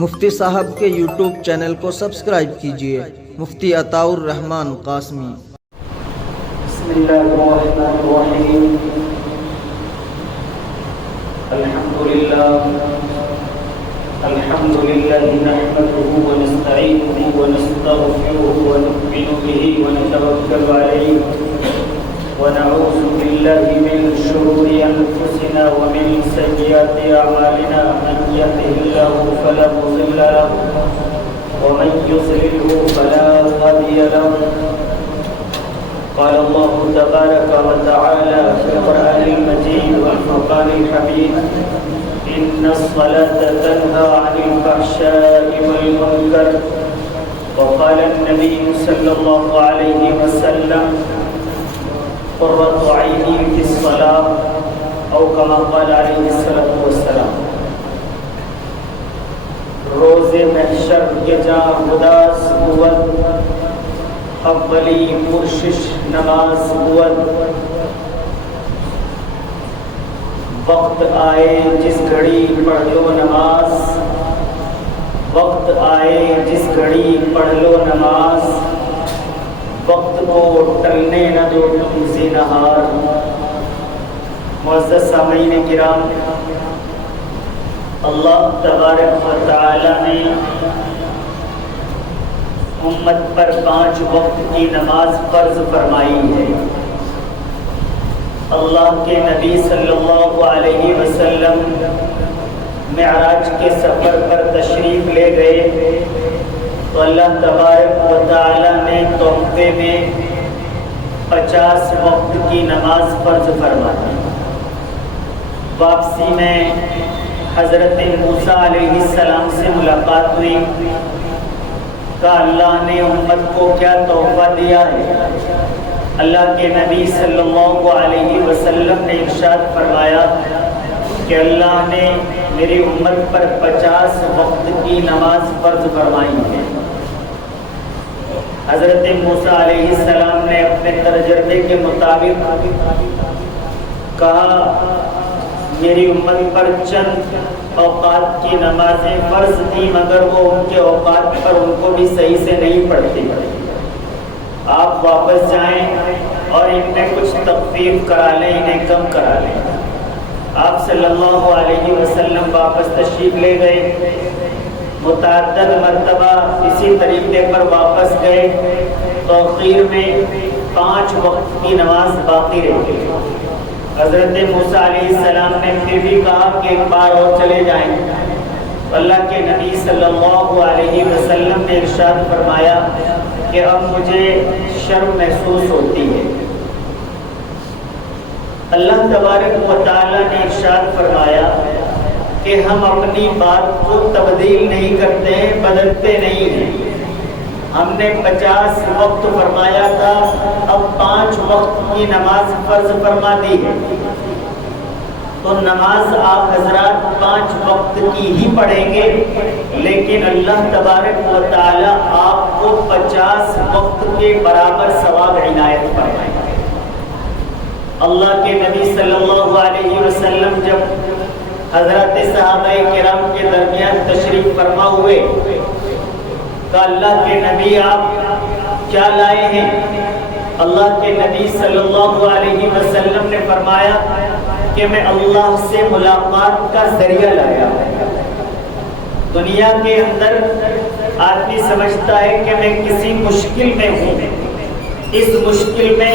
مفتی صاحب کے YouTube channel کو سبسکرائب کیجیے، مفتی عطاء الرحمن قاسمی۔ بسم اللہ الرحمن الرحیم۔ الحمد للہ نحمده ونستعینه ونستغفره ونؤمن به ونتوکل علیہ ونعوذ باللہ من شرور انفسنا ومن سیئات اعمالنا، من یهده اللہ فلا مضل له ومن یضلل فلا هادی له۔ قال الله تبارك وتعالى في القرآن المجيد والفرقان الحميد: إن الصلاة تنهى عن الفحشاء والمنكر۔ وقال النبي صلى الله عليه وسلم: قرة عيني في الصلاة، أو كما قال عليه الصلاة والسلام۔ روز محشر کے جاں اداس بود، اولی پرشش نماز بود۔ وقت آئے جس گھڑی پڑھ لو نماز، وقت آئے جس گھڑی پڑھ لو نماز، وقت کو ٹلنے نہ دو تم زینہار۔ معزز سامعین کرام، اللہ تبارک و تعالی نے امت پر 5 وقت کی نماز فرض فرمائی ہے۔ اللہ کے نبی صلی اللہ علیہ وسلم معراج کے سفر پر تشریف لے گئے تو اللہ تبارک و تعالی نے تحفے میں 50 وقت کی نماز فرض فرمائی۔ واپسی میں حضرت موسیٰ علیہ السلام سے ملاقات ہوئی، کہا اللہ نے امت کو کیا تحفہ دیا ہے؟ اللہ کے نبی صلی اللہ علیہ وسلم نے ارشاد فرمایا کہ اللہ نے میری امت پر 50 وقت کی نماز فرض فرمائی ہے۔ حضرت موسیٰ علیہ السلام نے اپنے تجربے کے مطابق کہا میری امت پر چند اوقات کی نمازیں فرض تھی، مگر وہ ان کے اوقات پر ان کو بھی صحیح سے نہیں پڑھتی۔ آپ واپس جائیں اور ان میں کچھ تخفیف کرا لیں، انہیں کم کرا لیں۔ آپ صلی اللہ علیہ وسلم واپس تشریف لے گئے، متعدد مرتبہ اسی طریقے پر واپس گئے تو آخر میں 5 وقت کی نماز باقی رہ گئی۔ حضرت موسیٰ علیہ السلام نے پھر بھی کہا کہ ایک بار اور چلے جائیں۔ اللہ کے نبی صلی اللہ علیہ وسلم نے ارشاد فرمایا کہ اب مجھے شرم محسوس ہوتی ہے۔ اللہ تبارک و تعالی نے ارشاد فرمایا کہ ہم اپنی بات کو تبدیل نہیں کرتے ہیں، بدلتے نہیں ہیں۔ ہم نے 50 وقت فرمایا تھا، اب 5 وقت کی نماز فرض فرما دی ہے، تو نماز آپ حضرات 5 وقت کی ہی پڑھیں گے، لیکن اللہ تبارک و تعالی آپ کو 50 وقت کے برابر ثواب عنایت فرمائیں گے۔ اللہ کے نبی صلی اللہ علیہ وسلم جب حضرت صحابہ کرام کے درمیان تشریف فرما ہوئے تو اللہ کے نبی آپ کیا لائے ہیں؟ اللہ کے نبی صلی اللہ علیہ وسلم نے فرمایا کہ میں اللہ سے ملاقات کا ذریعہ لایا۔ دنیا کے اندر آدمی سمجھتا ہے کہ میں کسی مشکل میں ہوں، اس مشکل میں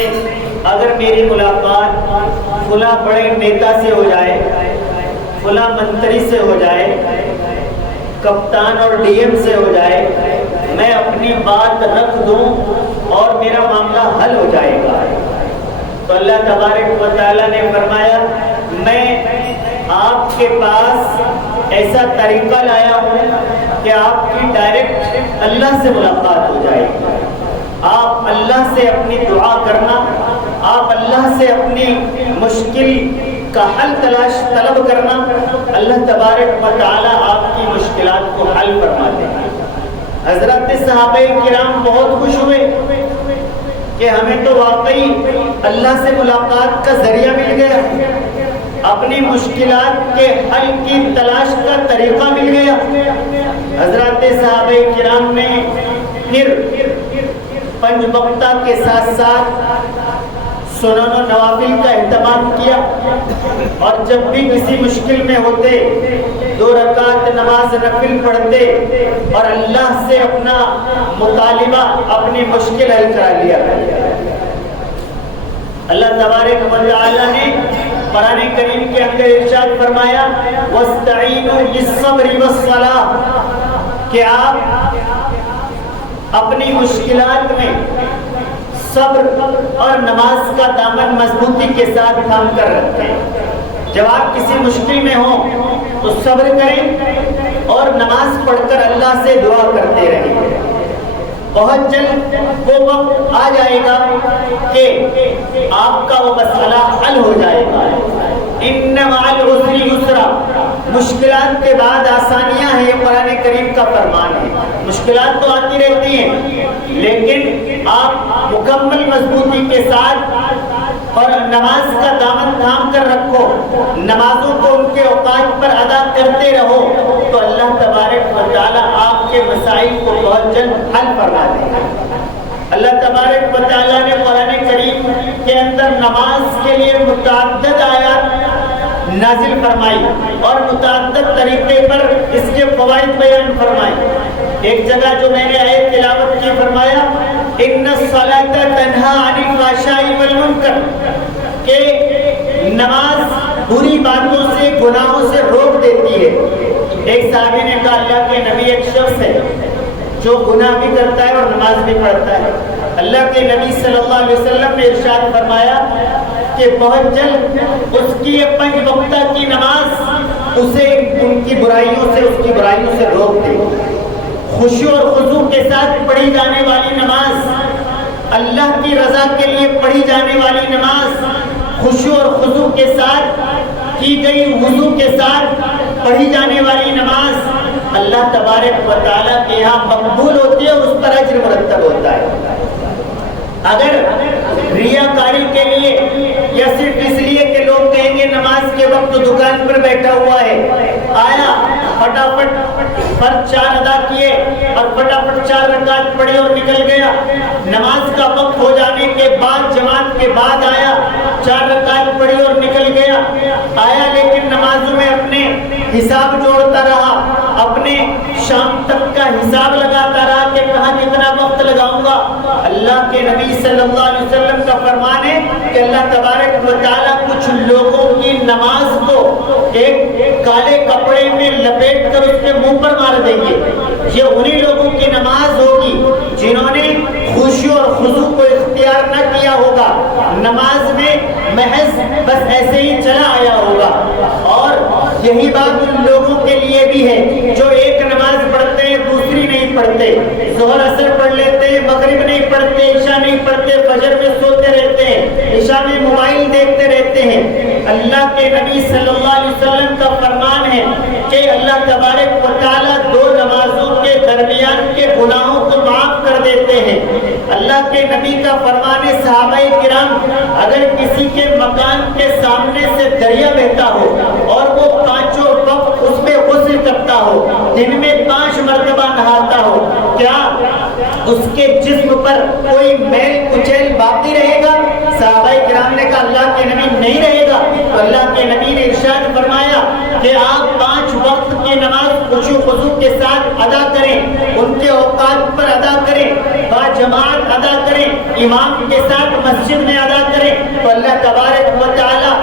اگر میری ملاقات فلاں بڑے نیتا سے ہو جائے، فلاں منتری سے ہو جائے، کپتان اور ڈی ایم سے ہو جائے، میں اپنی بات رکھ دوں اور میرا معاملہ حل ہو جائے گا۔ تو اللہ تبارک و تعالیٰ نے فرمایا میں آپ کے پاس ایسا طریقہ لایا ہوں کہ آپ کی ڈائریکٹ اللہ سے ملاقات ہو جائے گی۔ آپ اللہ سے اپنی دعا کرنا، آپ اللہ سے اپنی مشکل کا حل طلب کرنا، اللہ تبارک و تعالی آپ کی مشکلات کو حل فرما دیں گے۔ حضرت صحابہ کرام بہت خوش ہوئے کہ ہمیں تو واقعی اللہ سے ملاقات کا ذریعہ مل گیا، اپنی مشکلات کے حل کی تلاش کا طریقہ مل گیا۔ صحابہ کرام نے پھر 5 وقتہ کے ساتھ ساتھ سنن و نوافل کا اہتمام کیا، اور جب بھی کسی مشکل میں ہوتے 2 رکعت نماز نفل پڑھتے اور اللہ سے اپنا مطالبہ، اپنی مشکل حل کرا لیا۔ اللہ تبارک و تعالی نے قرآن کریم کے اندر ارشاد فرمایا وَاسْتَعِينُوا بِالصَّبْرِ وَالصَّلَاةِ، کہ آپ اپنی مشکلات میں صبر اور نماز کا دامن مضبوطی کے ساتھ تھام کر رکھیں۔ جب آپ کسی مشکل میں ہوں تو صبر کریں اور نماز پڑھ کر اللہ سے دعا کرتے رہیں۔ بہت جلد وہ وقت آ جائے گا کہ آپ کا وہ مسئلہ حل ہو جائے گا۔ ان مع العسر یسرا، مشکلات کے بعد آسانیاں ہیں، یہ قرآن کریم کا فرمان ہے۔ مشکلات تو آتی رہتی ہیں، لیکن آپ مکمل مضبوطی کے ساتھ اور نماز کا دامن تھام کر رکھو، نمازوں کو ان کے اوقات پر ادا کرتے رہو، تو اللہ تبارک و تعالیٰ آپ کے مسائل کو بہت جلد حل فرما دے گا۔ اللہ تبارک و تعالیٰ نے قرآن کریم کے اندر نماز کے لیے متعدد آیات نازل فرمائی اور متعدد طریقے پر اس کے فوائد بیان فرمائے۔ ایک جگہ جو میں نے آیت تلاوت کی فرمایا ان الصلاۃ تنہی عن الفحشاء والمنکر، کہ نماز بری باتوں سے، گناہوں سے روک دیتی ہے۔ ایک صحابی نے کہا اللہ کے نبی، ایک شخص ہے جو گناہ بھی کرتا ہے اور نماز بھی پڑھتا ہے۔ اللہ کے نبی صلی اللہ علیہ وسلم نے ارشاد فرمایا کہ بہت جلد اس کی یہ 5 وقتہ کی نماز اسے ان کی برائیوں سے روک دے۔ خشوع اور خضوع کے ساتھ پڑھی جانے والی نماز، اللہ کی رضا کے لیے پڑھی جانے والی نماز، خشوع اور خضوع کے ساتھ کی گئی وضو کے ساتھ پڑھی جانے والی نماز اللہ تبارک و تعالیٰ کے یہاں مقبول ہوتی ہے اور اس پر اجر مرتب ہوتا ہے۔ اگر ریاکاری کے لیے یا صرف اس لیے کہ لوگ کہیں گے نماز کے وقت دکان پر بیٹھا ہوا ہے، آیا فٹافٹ فرض 4 ادا کیے اور فٹافٹ 4 رکعت پڑھی اور نکل گیا، نماز کا وقت ہو جانے کے بعد جماعت کے بعد آیا 4 رکعت پڑھی اور نکل گیا، آیا لیکن نمازوں میں اپنے حساب جوڑتا رہا، اپنے شام تک کا حساب لگاتا رہا کہ کہاں کتنا وقت لگاؤں گا۔ اللہ کے نبی صلی اللہ علیہ وسلم کا فرمان ہے کہ اللہ تبارک و تعالیٰ کچھ لوگوں کی نماز کو ایک کالے کپڑے میں لپیٹ کر اس کے منہ پر مار دیں گے۔ یہ انہی لوگوں کی نماز ہوگی جنہوں نے خشوع اور خضوع کو اختیار نہ کیا ہوگا، نماز میں محض بس ایسے ہی چلا آیا ہوگا۔ اور یہی بات ان لوگوں کے لیے بھی ہے جو ایک نماز پڑھتے ہیں دوسری نہیں پڑھتے، ظہر اثر پڑھ لیتے ہیں، مغرب نہیں پڑھتے، عشاء نہیں پڑھتے، فجر میں سوتے رہتے ہیں، عشاء میں موبائل دیکھتے رہتے ہیں۔ اللہ کے نبی صلی اللہ علیہ وسلم کا فرمان ہے کہ اللہ تبارک و تعالیٰ 2 نمازوں کے درمیان کے گناہوں کو معاف کر دیتے ہیں۔ اللہ کے نبی کا فرمان ہے صحابہ کرام اگر کسی کے مکان کے سامنے سے دریا بہتا ہو اور وہ 5 وقت اس میں غسل کرتا ہو، دن میں 5 مرتبہ نہاتا ہو، کیا اس کے جسم پر کوئی میل کچیل باقی رہے گا؟ صحابہ کرام نے کہا اللہ کے نبی نہیں رہے گا۔ تو اللہ کے نبی نے ارشاد فرمایا کہ آپ 5 وقت کی نماز خشوع خضوع کے ساتھ ادا کریں، ان کے اوقات پر ادا کریں، با جماعت ادا کریں، امام کے ساتھ مسجد میں ادا کریں، تو اللہ تبارک و تعالیٰ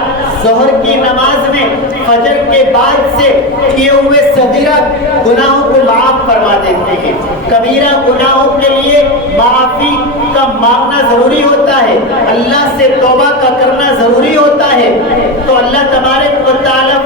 ظہر کی نماز میں فجر کے بعد سے کیے ہوئے صغیرہ گناہوں کو معاف فرما دیتے ہیں۔ کبیرہ گناہوں کے لیے معافی کا مانگنا ضروری ہوتا ہے، اللہ سے توبہ کا کرنا ضروری ہوتا ہے۔ تو اللہ تبارک و تعالیٰ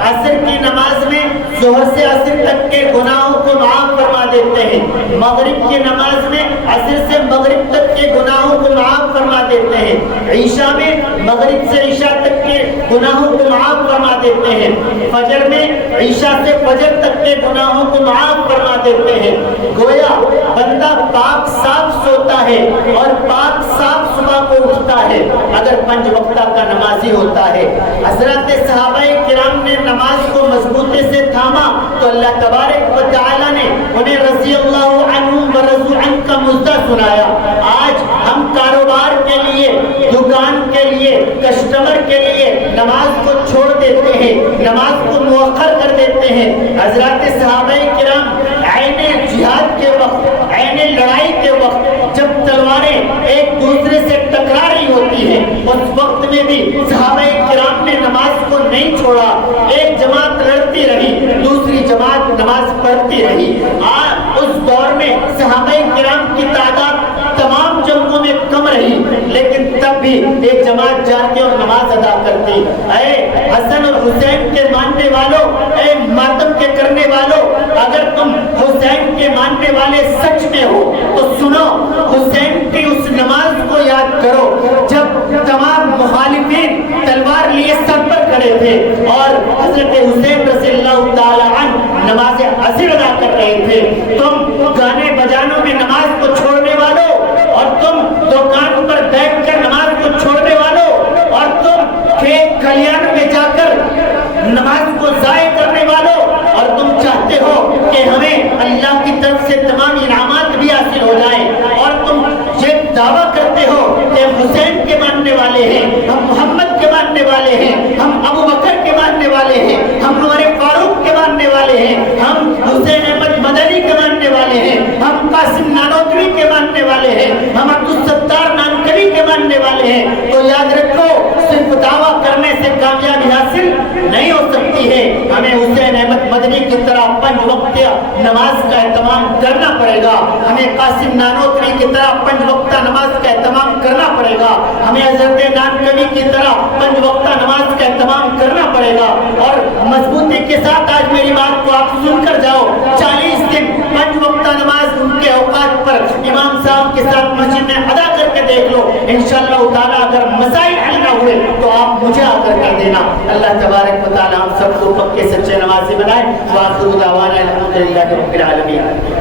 عصر کی نماز میں ظہر سے عصر تک کے گناہوں کو معاف فرما دیتے ہیں، مغرب کی نماز میں عصر سے مغرب تک کے گناہوں کو معاف فرما دیتے ہیں، عشاء میں مغرب سے عشاء تک کے گناہوں کو معاف فرما دیتے ہیں، فجر میں عشاء سے فجر تک کے گناہوں کو معاف فرما دیتے ہیں۔ گویا بندہ پاک صاف سوتا ہے اور پاک صاف صبح کو اٹھتا ہے اگر 5 وقتہ کا نمازی ہوتا ہے۔ حضرات صحابہ کرام نے نماز کو مضبوطی سے تھاما تو اللہ تبارک و تعالیٰ نے انہیں رضی اللہ عنہم و رضوا عنہ کا مزدہ سنایا۔ آج ہم کاروبار کے لیے، دکان کے لیے، کسٹمر کے لیے نماز کو چھوڑ دیتے ہیں، نماز کو مؤخر کر دیتے ہیں۔ حضرات صحابہ کرام عین جہاد کے وقت، عین لڑائی کے وقت جب تلواریں ایک دوسرے سے ٹکرا رہی ہوتی ہیں، اس وقت میں بھی صحابہ کرام نے نماز کو نہیں چھوڑا۔ ایک جماعت لڑتی رہی، دوسری جماعت نماز پڑھتی رہی۔ اس دور میں صحابہ کرام کی تعداد تمام جنگوں میں کم رہی، لیکن تب بھی ایک جماعت جاتی اور نماز ادا کرتی۔ اے حسن اور حسین کے ماننے والوں، اے ماتم کے کرنے والوں، اگر تم حسین کے ماننے والے سچ میں ہو تو سنو، حسین کی اس نماز کو یاد کرو جب تمام مخالفین تلوار لیے سر پر کھڑے تھے اور حضرت حسین رضی اللہ تعالی عنہ نماز عصر ادا کر رہے تھے۔ تم گانے بجانوں میں نماز کو چھوڑنے والوں، اور تم دکان پر بیٹھ کر نماز کو چھوڑنے والوں، اور تم کھیت کھلیان میں جا کر نماز کو ضائع کرنے والوں، اور تم چاہتے ہو کہ ہمیں اللہ کی طرف سے تمام انعامات بھی حاصل ہو جائیں، اور تم یہ دعویٰ کرتے ہو کہ ہم حسین کے ماننے والے ہیں، ہم محمد کے ماننے والے ہیں، ہم ابو بکر کے ماننے والے ہیں، ہم عمر فاروق کے ماننے والے ہیں، ہم حسین احمد مدنی کے ماننے والے ہیں، ہم قاسم نانوتوی کے ماننے والے ہیں، ہم عبدالستار نانکری کے ماننے والے ہیں، تو یاد رکھو صرف دعویٰ کرنے سے کامیابی حاصل نہیں ہو سکتی ہے۔ ہمیں حسین احمد مدنی کی طرح 5 وقت نماز کا اہتمام کرنا پڑے گا، ہمیں قاسم نانوتوی کی طرح 5 وقت نماز کا اہتمام کرنا پڑے گا، ہمیں حضرت نانکوی کی طرح 5 وقت نماز کا اہتمام کرنا پڑے گا۔ اور مضبوطی کے ساتھ آج میری بات کو آپ سن کر جاؤ، 40 دن 5 وقت نماز ان کے اوقات پر امام صاحب کے ساتھ مسجد میں ادا کر کے دیکھ لو، انشاءاللہ تعالیٰ اگر مسائل حل نہ ہوئے تو آپ مجھے آ کر کر دینا۔ اللہ تبارک و تعالیٰ ہم سب کو پکے سچے نمازی بنائے۔ وآخر دعوانا الحمدللہ رب العالمین۔